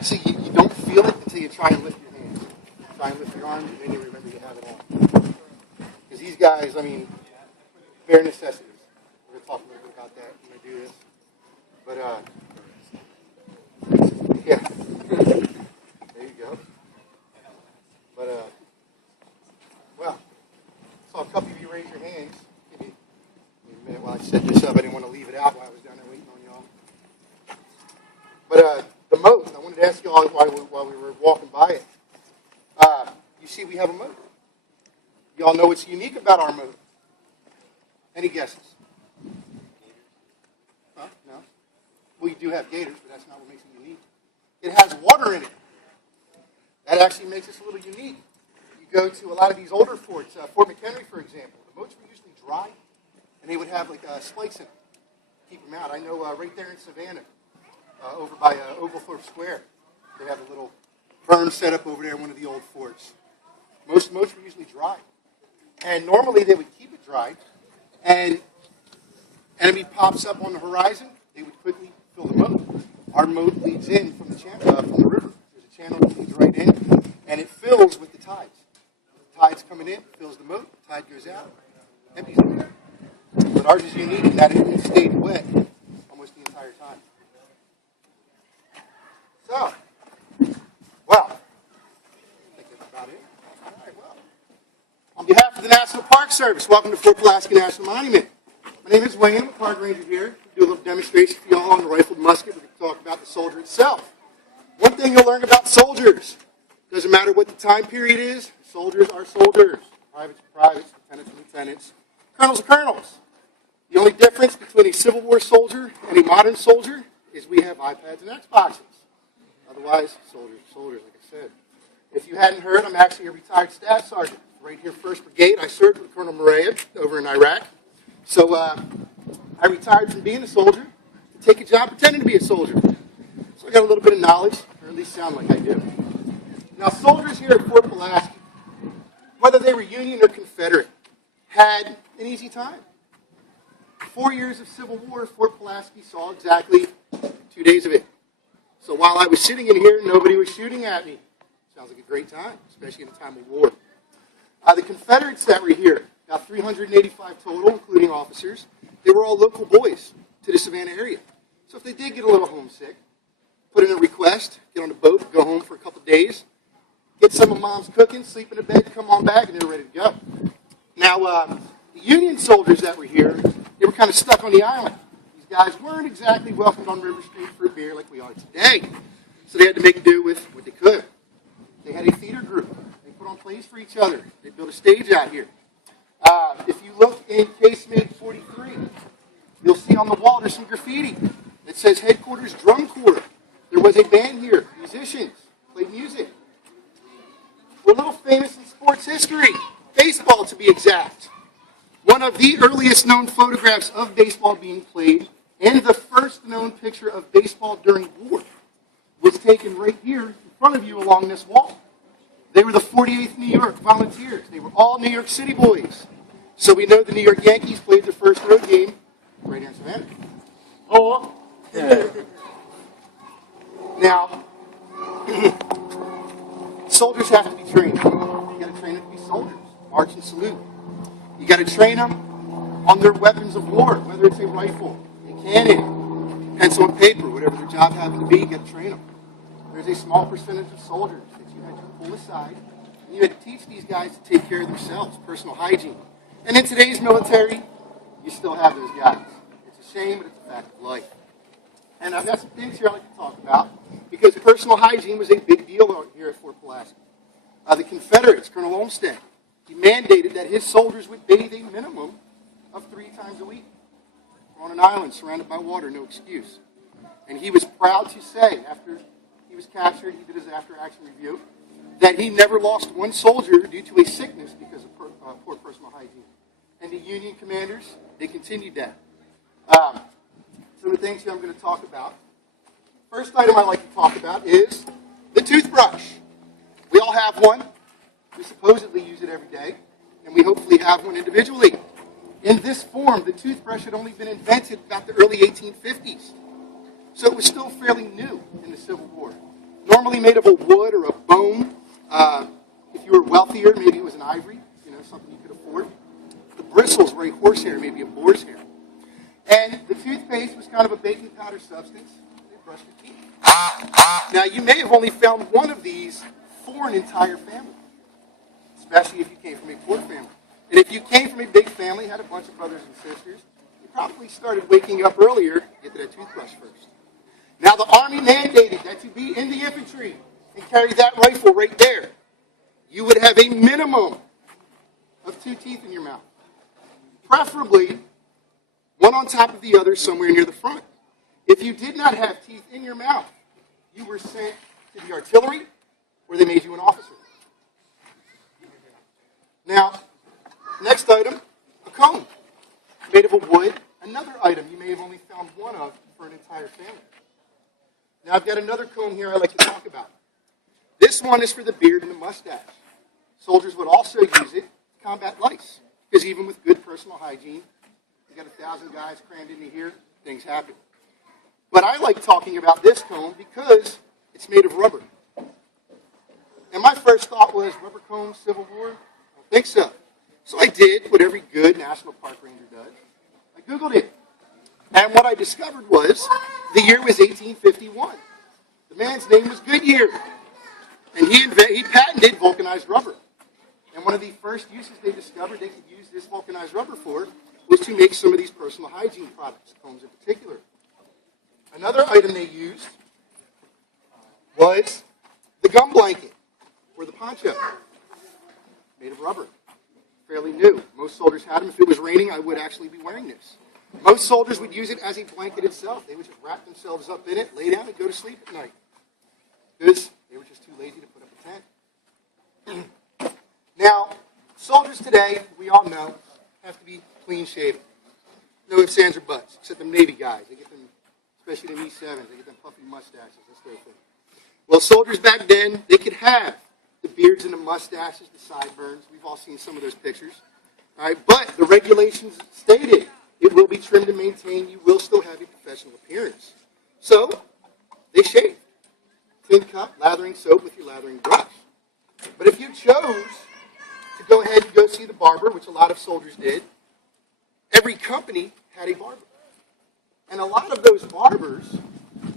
actually, you don't feel it until you try and lift your hands. Try and lift your arms, and then you remember you have it on. Because these guys, I mean, bare necessities. We're going to talk a little bit about that when I do this. But, yeah. There you go. But, well, I saw a couple of you raise your hands. Give me a minute while I set this up. I didn't want to leave it out while I was down there waiting on y'all. But the moat, I wanted to ask y'all while we were walking by it. You see we have a moat. Y'all know what's unique about our moat? Any guesses? Huh? No? Well, you do have gators, but that's not what makes it unique. It has water in it. That actually makes us a little unique. You go to a lot of these older forts, Fort McHenry, for example. The moats were usually dry, and they would have like spikes in them to keep them out. I know right there in Savannah, over by Oglethorpe Square, they have a little burn set up over there in one of the old forts. Most were usually dry. And normally they would keep it dry, and enemy pops up on the horizon, they would quickly fill the moat. Our moat leads in from the river. There's a channel that leads right in, and it fills with the tides. The tide's coming in, fills the moat, the tide goes out, empties the moat. But ours is unique in that it stayed wet almost the entire time. So, well, I think that's about it. All right, well. On behalf of the National Park Service, welcome to Fort Pulaski National Monument. My name is Wayne, I'm a park ranger here. We'll do a little demonstration for y'all on the rifled musket. We're going to talk about the soldier itself. One thing you'll learn about soldiers, doesn't matter what the time period is, soldiers are soldiers. Privates are privates, lieutenants are lieutenants, colonels are colonels. The only difference between a Civil War soldier and a modern soldier is we have iPads and Xboxes. Otherwise, soldiers are soldiers, like I said. If you hadn't heard, I'm actually a retired staff sergeant. Right here, 1st Brigade. I served with Colonel Murray over in Iraq. So I retired from being a soldier to take a job pretending to be a soldier. So I got a little bit of knowledge, or at least sound like I do. Now, soldiers here at Fort Pulaski, whether they were Union or Confederate, had an easy time. 4 years of Civil War, Fort Pulaski saw exactly 2 days of it. So while I was sitting in here, nobody was shooting at me. Sounds like a great time, especially in a time of war. The Confederates that were here, about 385 total, including officers, they were all local boys to the Savannah area. So if they did get a little homesick, put in a request, get on a boat, go home for a couple of days, get some of mom's cooking, sleep in a bed, come on back, and they're ready to go. Now, the Union soldiers that were here, they were kind of stuck on the island. These guys weren't exactly welcomed on River Street for a beer like we are today. So they had to make do with what they could. They had a theater group. They put on plays for each other. They built a stage out here. If you look in casemate 43, you'll see on the wall there's some graffiti. It says Headquarters Drum Corps. There was a band here, musicians, played music. We're a little famous in sports history, baseball to be exact. One of the earliest known photographs of baseball being played, and the first known picture of baseball during war, was taken right here in front of you along this wall. They were the 48th New York Volunteers. They were all New York City boys. So we know the New York Yankees played their first road game right here in Savannah. Oh, yeah. Now, soldiers have to be trained. You got to train them to be soldiers. March and salute. You got to train them on their weapons of war, whether it's a rifle, a cannon, pencil and paper, whatever their job happened to be. You got to train them. There's a small percentage of soldiers that you had to pull aside, and you had to teach these guys to take care of themselves, personal hygiene. And in today's military, you still have those guys. It's a shame, but it's a fact of life. And I've got some things here I'd like to talk about, because personal hygiene was a big deal out here at Fort Pulaski. The Confederates, Colonel Olmsted, he mandated that his soldiers would bathe a minimum of 3 times a week. We're on an island surrounded by water, no excuse. And he was proud to say, after he was captured, he did his after-action review, that he never lost one soldier due to a sickness because of poor personal hygiene. And the Union commanders, they continued that. Some of the things here I'm going to talk about. First item I'd like to talk about is the toothbrush. We all have one. We supposedly use it every day, and we hopefully have one individually. In this form, the toothbrush had only been invented about the early 1850s. So it was still fairly new in the Civil War. Normally made of a wood or a bone. If you were wealthier, maybe it was an ivory, something you could afford. The bristles were a horsehair, maybe a boar's hair. And the toothpaste was kind of a baking powder substance. They brushed your teeth. Now, you may have only found one of these for an entire family, especially if you came from a poor family. And if you came from a big family, had a bunch of brothers and sisters, you probably started waking up earlier to get to that toothbrush first. Now, the Army mandated that to be in the infantry and carry that rifle right there, you would have a minimum of 2 teeth in your mouth, preferably one on top of the other somewhere near the front. If you did not have teeth in your mouth, you were sent to the artillery, where they made you an officer. Now, next item, a comb made of a wood. Another item you may have only found one of for an entire family. Now, I've got another comb here I'd like to talk about. This one is for the beard and the mustache. Soldiers would also use it to combat lice, because even with good personal hygiene, you got 1,000 guys crammed into here, things happen. But I like talking about this comb because it's made of rubber. And my first thought was, rubber comb, Civil War? I don't think so. So I did what every good National Park Ranger does. I Googled it. And what I discovered was, the year was 1851. The man's name was Goodyear. And he patented vulcanized rubber. And one of the first uses they discovered they could use this vulcanized rubber for was to make some of these personal hygiene products, combs in particular. Another item they used was the gum blanket, or the poncho, made of rubber, fairly new. Most soldiers had them. If it was raining, I would actually be wearing this. Most soldiers would use it as a blanket itself. They would just wrap themselves up in it, lay down, and go to sleep at night, because they were just too lazy to put up a tent. Now, soldiers today, we all know, have to be clean shaven. No ifs, ands, or buts, except the Navy guys. They get them, especially the E7s, they get them puffy mustaches, that sort of thing. Well, soldiers back then, they could have the beards and the mustaches, the sideburns. We've all seen some of those pictures. All right, but the regulations stated it will be trimmed and maintained. You will still have a professional appearance. So, they shaved. Tin cup, lathering soap with your lathering brush. But if you chose to go ahead and go see the barber, which a lot of soldiers did, every company had a barber. And a lot of those barbers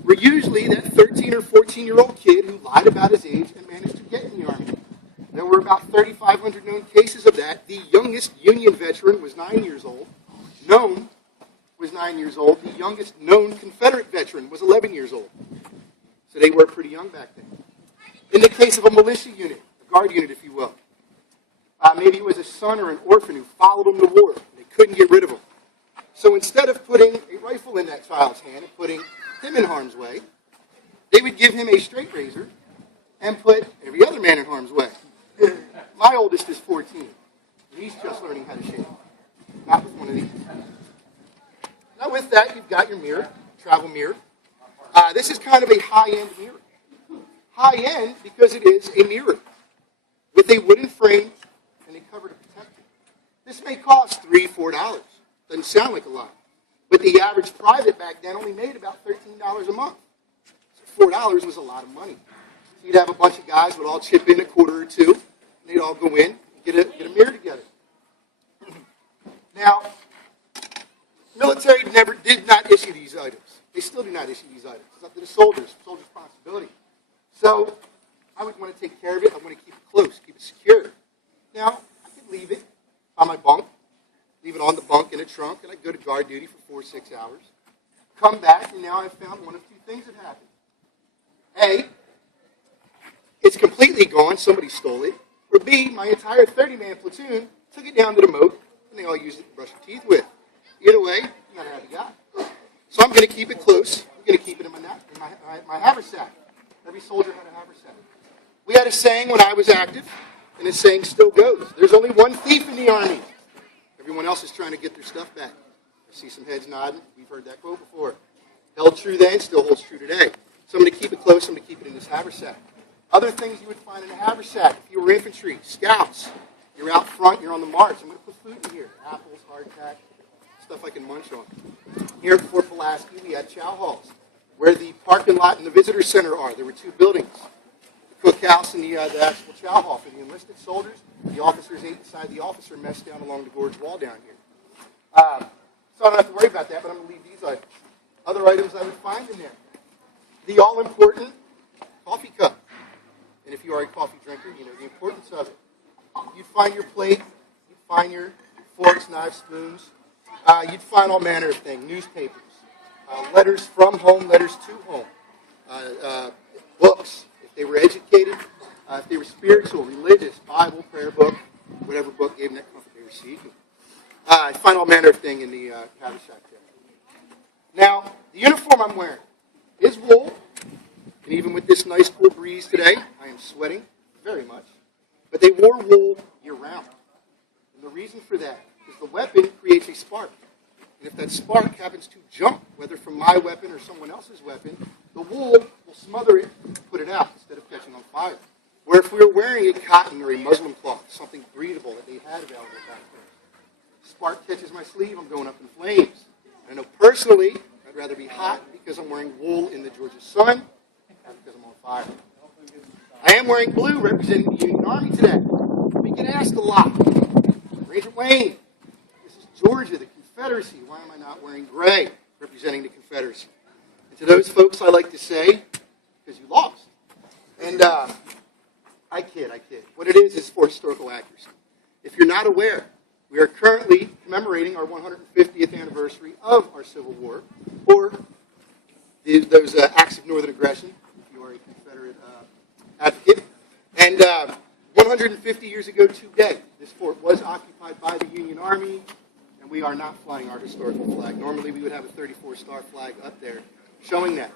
were usually that 13 or 14-year-old kid who lied about his age and managed to get in the Army. There were about 3,500 known cases of that. The youngest Union veteran was 9 years old. Known was 9 years old. The youngest known Confederate veteran was 11 years old. So they were pretty young back then. In the case of a militia unit, a guard unit, if you will, maybe it was a son or an orphan who followed him to war. And they couldn't get rid of him. So instead of putting a rifle in that child's hand and putting him in harm's way, they would give him a straight razor and put every other man in harm's way. My oldest is 14. And he's just learning how to shave. Not with one of these. Now with that, you've got your mirror, travel mirror. This is kind of a high-end mirror. High-end because it is a mirror with a wooden frame and a cover to protect it. This may cost $3, $4. Doesn't sound like a lot. But the average private back then only made about $13 a month. So $4 was a lot of money. So you'd have a bunch of guys would all chip in a quarter or two, and they'd all go in and get a mirror together. Now, military did not issue these items. They still do not issue these items. It's up to the soldiers' responsibility. So I would want to take care of it. I want to keep it close, keep it secure. Now, I could leave it on my bunk, leave it on the bunk in a trunk, and I'd go to guard duty for 4 or 6 hours. Come back, and now I've found one of two things that happened. A, it's completely gone. Somebody stole it. Or B, my entire 30-man platoon took it down to the moat, and they all used it to brush their teeth with. Either way, you got to have a guy. So I'm going to keep it close. I'm going to keep it in my haversack. Every soldier had a haversack. We had a saying when I was active, and the saying still goes. There's only one thief in the Army. Everyone else is trying to get their stuff back. I see some heads nodding. We've heard that quote before. Held true then, still holds true today. So I'm going to keep it close. I'm going to keep it in this haversack. Other things you would find in a haversack, if you were infantry, scouts, you're out front, you're on the march. I'm going to put food in here. Apples, hardtack, stuff I can munch on. Here at Fort Pulaski, we had chow halls. where the parking lot and the visitor center are. There were two buildings, the cookhouse and the actual chow hall for the enlisted soldiers. The officers ate inside the officer mess down along the gorge wall down here. So I don't have to worry about that, but I'm going to leave these items. Other items I would find in there. The all-important coffee cup. And if you are a coffee drinker, you know the importance of it. You'd find your plate, you'd find your forks, knives, spoons. You'd find all manner of things, newspapers, letters from home, letters to home, books, if they were educated, if they were spiritual, religious, Bible, prayer book, whatever book gave them that comfort they were seeking. I find all manner of things in the cabbage sack there. Now, the uniform I'm wearing is wool, and even with this nice cool breeze today, I am sweating very much. But they wore wool year-round. And the reason for that is the weapon creates a spark. And if that spark happens to jump, whether from my weapon or someone else's weapon, the wool will smother it and put it out instead of catching on fire. Where if we were wearing a cotton or a muslin cloth, something breathable that they had available back then, spark catches my sleeve, I'm going up in flames. I know personally, I'd rather be hot because I'm wearing wool in the Georgia sun than because I'm on fire. I am wearing blue representing the Union Army today. We get asked a lot. Ranger Wayne, this is Georgia, the Confederacy. Why am I not wearing gray representing the Confederacy? And to those folks, I like to say, because you lost. And I kid. What it is for historical accuracy. If you're not aware, we are currently commemorating our 150th anniversary of our Civil War, or those acts of northern aggression, if you are a Confederate advocate. And 150 years ago today, this fort was occupied by the Union Army, and we are not flying our historical flag. Normally, we would have a 34-star flag up there showing that.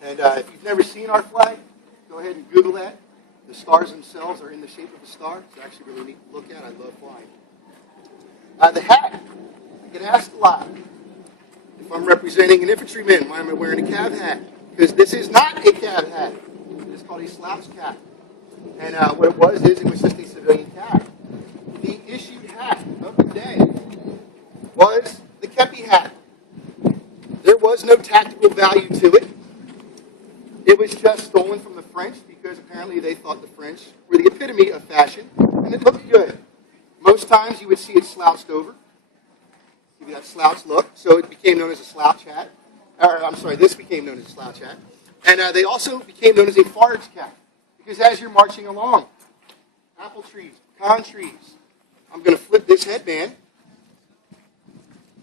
And if you've never seen our flag, go ahead and Google that. The stars themselves are in the shape of a star. It's actually really neat to look at. I love flying. The hat. I get asked a lot. If I'm representing an infantryman, why am I wearing a cav hat? Because this is not a cav hat. It is called a slouch cap. And what it was just a civilian cap. The issued hat of the day was the kepi hat. There was no tactical value to it. It was just stolen from the French because apparently they thought the French were the epitome of fashion, and it looked good. Most times you would see it slouched over, give you that slouch look, so it became known as a slouch hat. This became known as a slouch hat. And they also became known as a forage cap, because as you're marching along, apple trees, pecan trees, I'm going to flip this headband,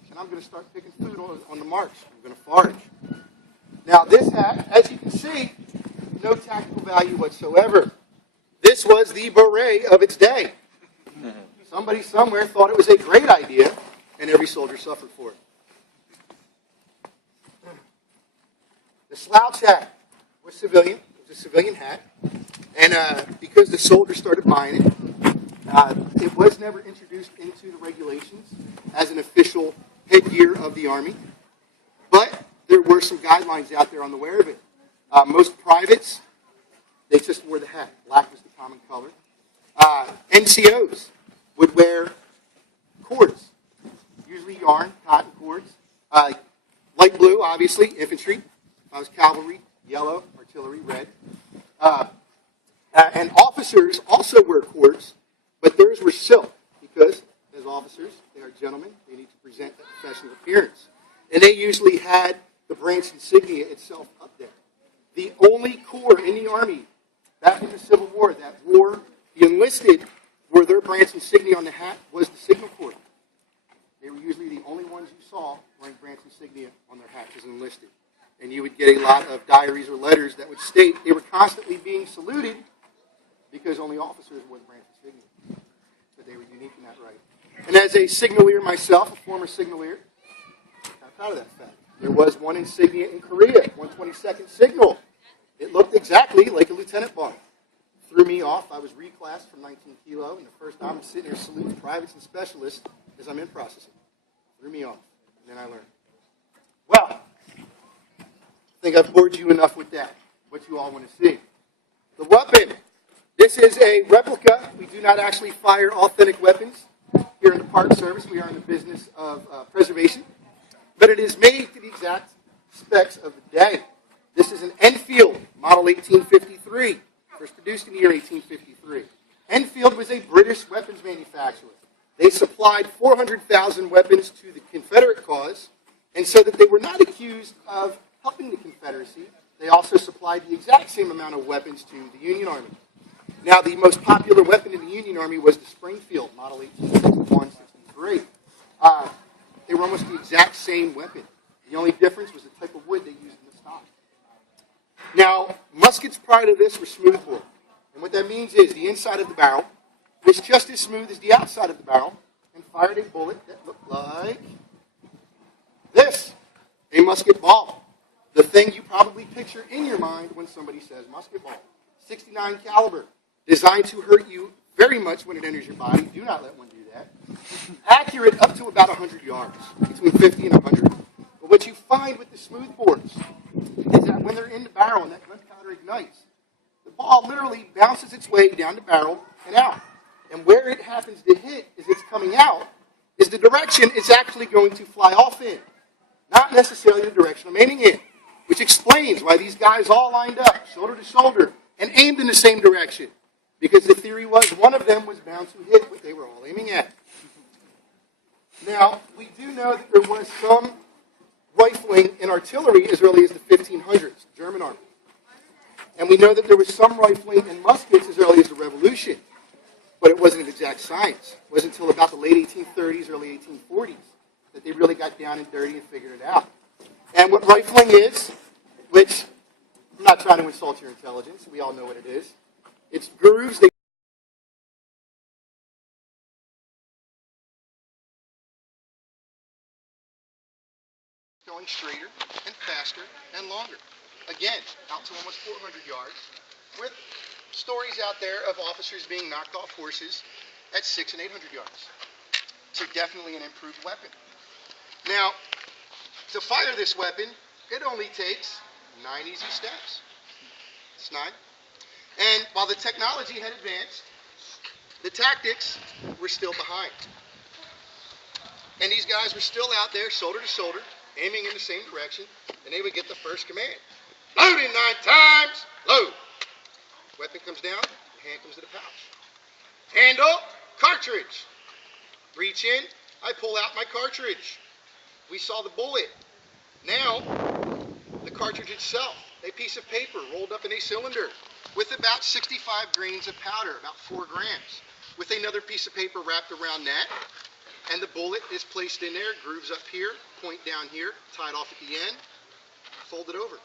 and I'm going to start picking food on the march. I'm going to forage. Now this hat, as you can see, no tactical value whatsoever. This was the beret of its day. Somebody somewhere thought it was a great idea, and every soldier suffered for it. The slouch hat was civilian. It was a civilian hat. And because the soldiers started buying it, it was never introduced into the regulations as an official headgear of the Army. But there were some guidelines out there on the wear of it. Most privates, they just wore the hat. Black was the common color. NCOs would wear cords, usually yarn, cotton cords. Light blue, obviously, infantry. If I was cavalry, yellow, artillery, red. And officers also wear cords, but theirs were silk because, as officers, they are gentlemen. They need to present a professional appearance. And they usually had the branch insignia itself up there. The only corps in the Army back in the Civil War that wore the enlisted wore their branch insignia on the hat was the Signal Corps. They were usually the only ones you saw wearing branch insignia on their hat as enlisted. And you would get a lot of diaries or letters that would state they were constantly being saluted because only officers wore the branch insignia. But they were unique in that right. And as a signalier myself, a former signalier, I'm proud of that fact. There was one insignia in Korea, 122nd Signal. It looked exactly like a lieutenant bar. Threw me off. I was reclassed from 19 kilo, and the first time I'm sitting there saluting privates and specialists as I'm in processing. Threw me off. And then I learned. Well, I think I've bored you enough with that, what you all want to see. The weapon. This is a replica. We do not actually fire authentic weapons. Here in the Park Service, we are in the business of preservation. But it is made to the exact specs of the day. This is an Enfield, model 1853, first produced in the year 1853. Enfield was a British weapons manufacturer. They supplied 400,000 weapons to the Confederate cause, and so that they were not accused of helping the Confederacy, they also supplied the exact same amount of weapons to the Union Army. Now, the most popular weapon in the Union Army was the Springfield, model 1861-63. They were almost the exact same weapon. The only difference was the type of wood they used in the stock. Now, muskets prior to this were smoothbore. And what that means is the inside of the barrel was just as smooth as the outside of the barrel and fired a bullet that looked like this, a musket ball. The thing you probably picture in your mind when somebody says musket ball. 69 caliber, designed to hurt you very much when it enters your body. Do not let one do that. Accurate up to about 100 yards, between 50 and 100. But what you find with the smoothbores is that when they're in the barrel and that gunpowder ignites, the ball literally bounces its way down the barrel and out. And where it happens to hit as it's coming out is the direction it's actually going to fly off in, not necessarily the direction I'm aiming in, which explains why these guys all lined up, shoulder to shoulder, and aimed in the same direction. Because the theory was one of them was bound to hit what they were all aiming at. Now, we do know that there was some rifling in artillery as early as the 1500s, German army. And we know that there was some rifling in muskets as early as the Revolution. But it wasn't an exact science. It wasn't until about the late 1830s, early 1840s that they really got down and dirty and figured it out. And what rifling is, which I'm not trying to insult your intelligence, we all know what it is. It's grooves that going straighter and faster and longer. Again, out to almost 400 yards, with stories out there of officers being knocked off horses at 600 and 800 yards. So definitely an improved weapon. Now, to fire this weapon, it only takes 9 easy steps. It's 9. And while the technology had advanced, the tactics were still behind. And these guys were still out there, shoulder to shoulder, aiming in the same direction, and they would get the first command. Loading 9 times, load. Weapon comes down, the hand comes to the pouch. Handle, cartridge. Reach in, I pull out my cartridge. We saw the bullet. Now, the cartridge itself, a piece of paper rolled up in a cylinder with about 65 grains of powder, about 4 grams, with another piece of paper wrapped around that. And the bullet is placed in there, grooves up here, point down here, tied off at the end, folded over.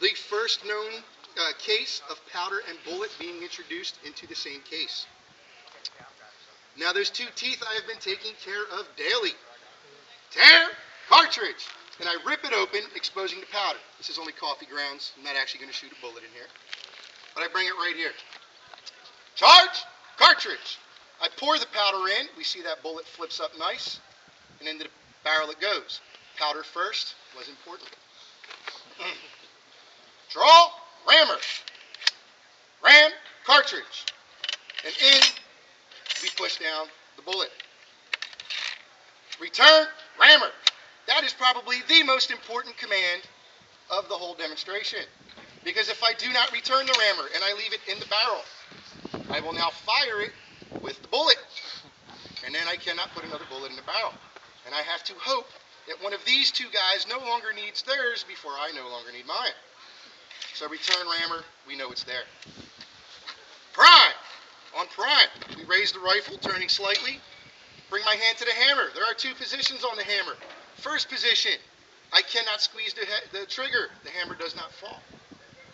The first known case of powder and bullet being introduced into the same case. Now those 2 teeth I have been taking care of daily. Tear, cartridge, and I rip it open, exposing the powder. This is only coffee grounds. I'm not actually going to shoot a bullet in here. But I bring it right here. Charge, cartridge. I pour the powder in. We see that bullet flips up nice, and into the barrel it goes. Powder first was important. Draw, rammer. Ram, cartridge. And in, we push down the bullet. Return, rammer. That is probably the most important command of the whole demonstration. Because if I do not return the rammer and I leave it in the barrel, I will now fire it with the bullet. And then I cannot put another bullet in the barrel. And I have to hope that one of these 2 guys no longer needs theirs before I no longer need mine. So return rammer, we know it's there. Prime. On prime, we raise the rifle, turning slightly. Bring my hand to the hammer. There are 2 positions on the hammer. First position, I cannot squeeze the trigger. The hammer does not fall.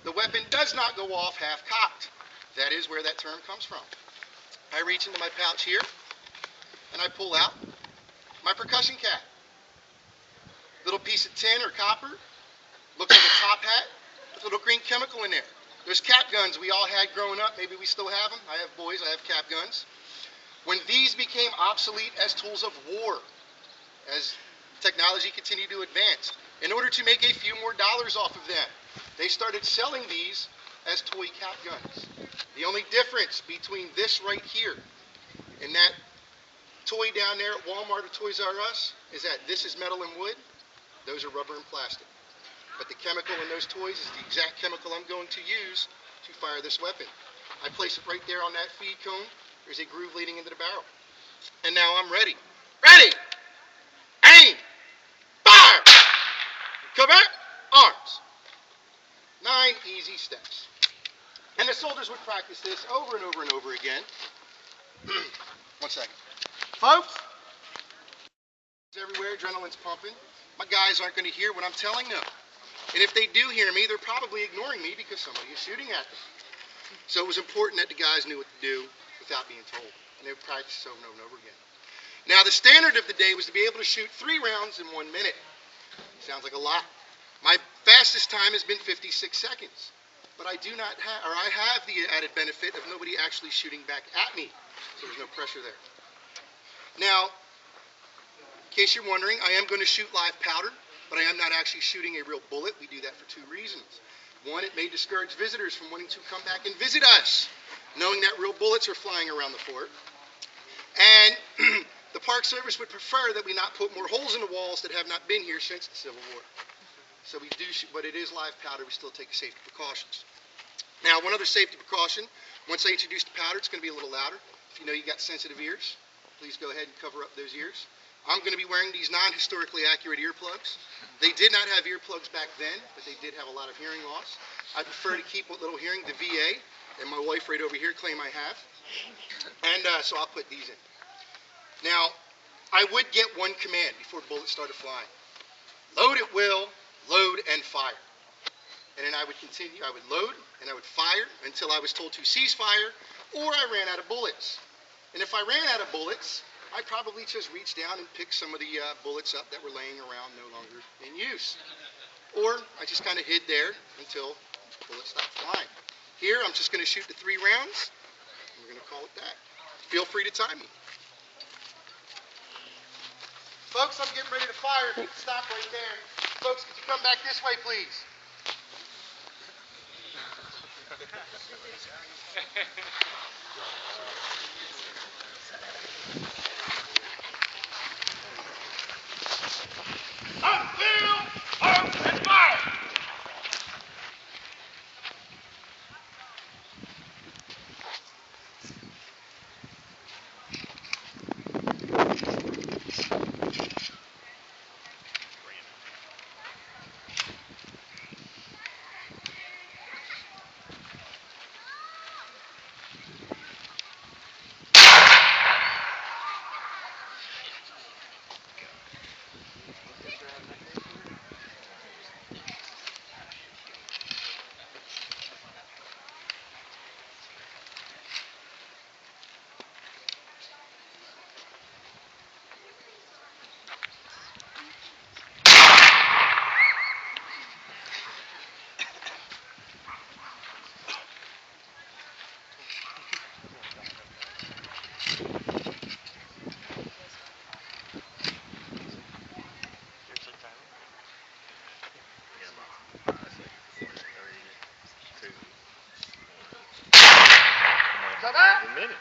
The weapon does not go off half-cocked. That is where that term comes from. I reach into my pouch here, and I pull out my percussion cap. Little piece of tin or copper, looks like a top hat, with a little green chemical in there. Those cap guns we all had growing up, maybe we still have them. I have boys, I have cap guns. When these became obsolete as tools of war, as technology continued to advance, in order to make a few more dollars off of them, they started selling these as toy cap guns. The only difference between this right here and that toy down there at Walmart or Toys R Us is that this is metal and wood, those are rubber and plastic. but the chemical in those toys is the exact chemical I'm going to use to fire this weapon. I place it right there on that feed cone. There's a groove leading into the barrel. And now I'm ready. Ready! Aim! Fire! Cover! Arms. 9 easy steps. And the soldiers would practice this over and over and over again. 1 second. Folks, everywhere, adrenaline's pumping. My guys aren't going to hear what I'm telling them. And if they do hear me, they're probably ignoring me because somebody is shooting at them. So it was important that the guys knew what to do without being told. And they would practice over and over and over again. Now, the standard of the day was to be able to shoot 3 rounds in 1 minute. Sounds like a lot. My fastest time has been 56 seconds. But I do not have, or I have the added benefit of nobody actually shooting back at me. So there's no pressure there. Now, in case you're wondering, I am going to shoot live powder, but I am not actually shooting a real bullet. We do that for 2 reasons. One, it may discourage visitors from wanting to come back and visit us, knowing that real bullets are flying around the fort. And the Park Service would prefer that we not put more holes in the walls that have not been here since the Civil War. So we do shoot, but it is live powder. We still take safety precautions. Now, one other safety precaution, once I introduce the powder, it's going to be a little louder. If you know you got sensitive ears, please go ahead and cover up those ears. I'm going to be wearing these non-historically accurate earplugs. They did not have earplugs back then, but they did have a lot of hearing loss. I prefer to keep what little hearing the VA and my wife right over here claim I have. And so I'll put these in. Now, I would get one command before bullets started flying. Load at will, load and fire. And then I would continue, I would load and I would fire until I was told to cease fire or I ran out of bullets. And if I ran out of bullets, I'd probably just reach down and pick some of the bullets up that were laying around no longer in use. Or I just kind of hid there until bullets stopped flying. Here, I'm just going to shoot the 3 rounds, and we're going to call it that. Feel free to time me. Folks, I'm getting ready to fire. If you can stop right there. Folks, could you come back this way, please? Unveil, arms, and fire!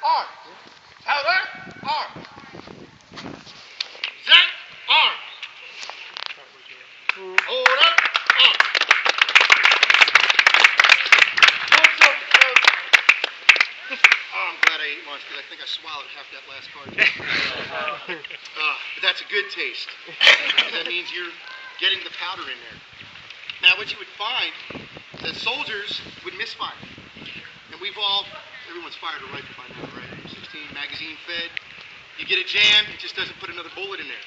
Arm. Powder. Arm. Set. Arm. Order. Arm. I'm glad I ate lunch because I think I swallowed half that last card. But that's a good taste. That means you're getting the powder in there. Now what you would find, that soldiers would misfire. And everyone's fired a rifle by now, right? 16 magazine fed. You get a jam, it just doesn't put another bullet in there.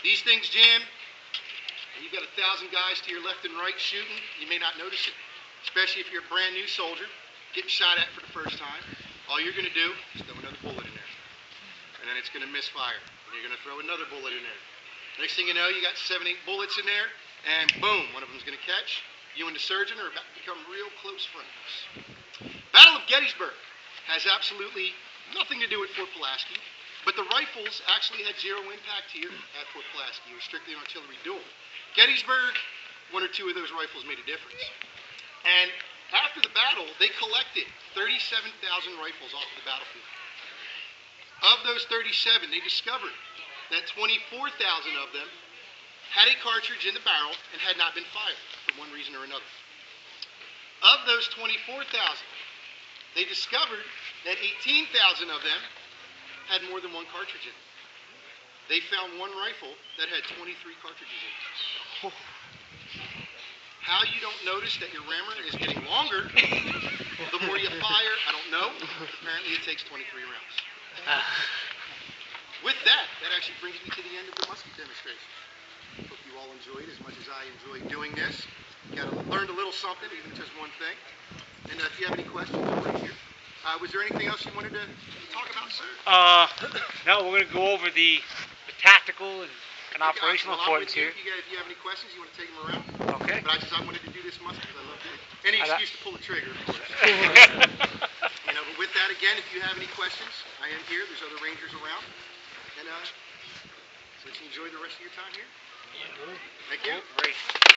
These things jam, and you've got 1,000 guys to your left and right shooting, you may not notice it. Especially if you're a brand new soldier, getting shot at for the first time. All you're going to do is throw another bullet in there. And then it's going to misfire. And you're going to throw another bullet in there. Next thing you know, you got 7, 8 bullets in there, and boom, one of them's going to catch. You and the surgeon are about to become real close friends. Battle of Gettysburg has absolutely nothing to do with Fort Pulaski, but the rifles actually had 0 impact here at Fort Pulaski. It was strictly an artillery duel. Gettysburg, 1 or 2 of those rifles made a difference. And after the battle, they collected 37,000 rifles off of the battlefield. Of those 37, they discovered that 24,000 of them had a cartridge in the barrel and had not been fired for one reason or another. Of those 24,000, they discovered that 18,000 of them had more than one cartridge in it. They found one rifle that had 23 cartridges in it. How you don't notice that your rammer is getting longer the more you fire, I don't know. Apparently it takes 23 rounds. With that actually brings me to the end of the musket demonstration. Hope you all enjoyed as much as I enjoyed doing this. You learned a little something, even just one thing. And if you have any questions, I'm right here. Was there anything else you wanted to talk about, sir? No, we're going to go over the tactical and operational importance here. If you have any questions, you want to take them around? Okay. But I wanted to do this musket because I love doing it. Any excuse to pull the trigger, of course. But with that, again, if you have any questions, I am here. There's other rangers around. And let's enjoy the rest of your time here. Thank you.